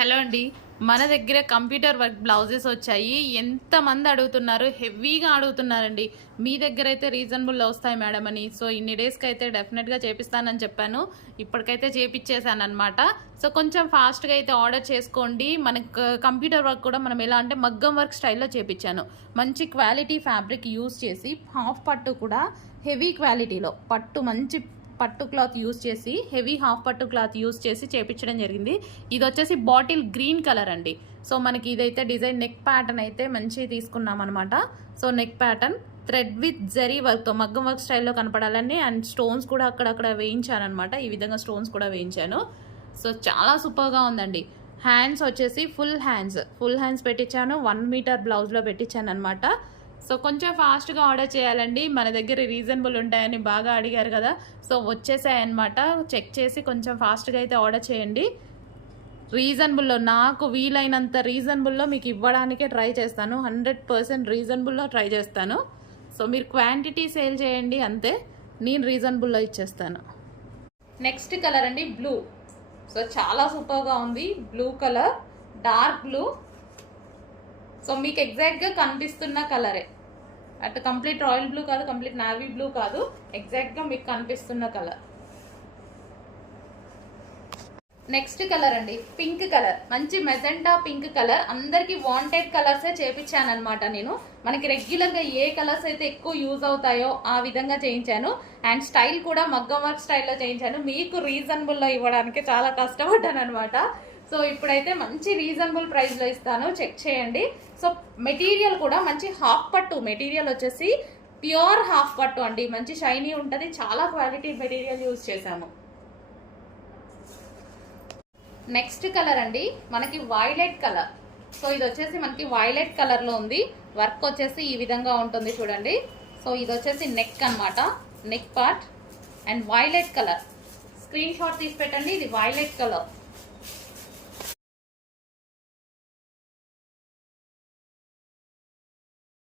Hello అండి, మన దగ్గర కంప్యూటర్ వర్క్ బ్లౌజెస్ వచ్చాయి. ఎంతమంది అడుగుతున్నారు, హెవీగా అడుగుతున్నారండి. మీ దగ్గర అయితే రీజనబుల్లో వస్తాయి మేడం అని. సో ఇన్ని డేస్కి అయితే డెఫినెట్గా చేపిస్తానని చెప్పాను. ఇప్పటికైతే చేపించేసాను అనమాట. సో కొంచెం ఫాస్ట్గా అయితే ఆర్డర్ చేసుకోండి. మనకు కంప్యూటర్ వర్క్ కూడా మనం ఎలా అంటే మగ్గం వర్క్ స్టైల్లో చేపించాను. మంచి క్వాలిటీ ఫ్యాబ్రిక్ యూజ్ చేసి హాఫ్ పట్టు కూడా హెవీ క్వాలిటీలో మంచి పట్టు క్లాత్ యూజ్ చేసి హెవీ హాఫ్ పట్టు క్లాత్ యూజ్ చేసి చేపించడం జరిగింది. ఇది వచ్చేసి బాటిల్ గ్రీన్ కలర్ అండి. సో మనకి ఇదైతే డిజైన్ నెక్ ప్యాటర్న్ అయితే మంచి తీసుకున్నాం అనమాట. So neck pattern thread with zari వర్క్తో మగ్గం వర్క్ స్టైల్లో కనపడాలని అండ్ స్టోన్స్ కూడా అక్కడక్కడ వేయించాను అనమాట. ఈ విధంగా స్టోన్స్ కూడా వేయించాను. సో చాలా సూపర్గా ఉందండి. హ్యాండ్స్ వచ్చేసి ఫుల్ హ్యాండ్స్ పెట్టించాను. 1 మీటర్ బ్లౌజ్లో పెట్టించాను అనమాట. సో కొంచెం ఫాస్ట్గా ఆర్డర్ చేయాలండి. మన దగ్గర రీజనబుల్ ఉంటాయని బాగా అడిగారు కదా. సో వచ్చేసాయన్నమాట. చెక్ చేసి కొంచెం ఫాస్ట్గా అయితే ఆర్డర్ చేయండి. రీజనబుల్లో నాకు వీలైనంత రీజనబుల్లో మీకు ఇవ్వడానికే ట్రై చేస్తాను. 100% రీజనబుల్లో ట్రై చేస్తాను. సో మీరు క్వాంటిటీ సేల్ చేయండి అంతే, నేను రీజనబుల్లో ఇచ్చేస్తాను. నెక్స్ట్ కలర్ అండి బ్లూ. సో చాలా సూపర్గా ఉంది. Blue colour, dark blue. So మీకు ఎగ్జాక్ట్గా కనిపిస్తున్న కలరే, అటు కంప్లీట్ రాయల్ బ్లూ కాదు, కంప్లీట్ నావీ బ్లూ కాదు, ఎగ్జాక్ట్గా మీకు కనిపిస్తున్న కలర్. నెక్స్ట్ కలర్ అండి పింక్ కలర్, మంచి మెజెంటా పింక్ కలర్. అందరికీ వాంటెడ్ కలర్సే చేపించాను అనమాట నేను. మనకి రెగ్యులర్గా ఏ కలర్స్ అయితే ఎక్కువ యూజ్ అవుతాయో ఆ విధంగా చేయించాను. అండ్ స్టైల్ కూడా మగ్గం వర్క్ స్టైల్లో చేయించాను. మీకు రీజనబుల్లో ఇవ్వడానికి చాలా కష్టపడ్డాను అనమాట. సో ఇప్పుడైతే మంచి రీజనబుల్ ప్రైస్లో ఇస్తాను, చెక్ చేయండి. సో మెటీరియల్ కూడా మంచి హాఫ్ పట్టు మెటీరియల్ వచ్చేసి ప్యూర్ హాఫ్ పట్టు అండి. మంచి షైనీ ఉంటుంది, చాలా క్వాలిటీ మెటీరియల్ యూజ్ చేశాము. నెక్స్ట్ కలర్ అండి మనకి వైలెట్ కలర్. సో ఇది వచ్చేసి మనకి వైలెట్ కలర్లో ఉంది. వర్క్ వచ్చేసి ఈ విధంగా ఉంటుంది చూడండి. సో ఇది వచ్చేసి నెక్ అనమాట, neck part. And violet colour, screen shot తీసి పెట్టండి. ఇది వైలెట్ కలర్.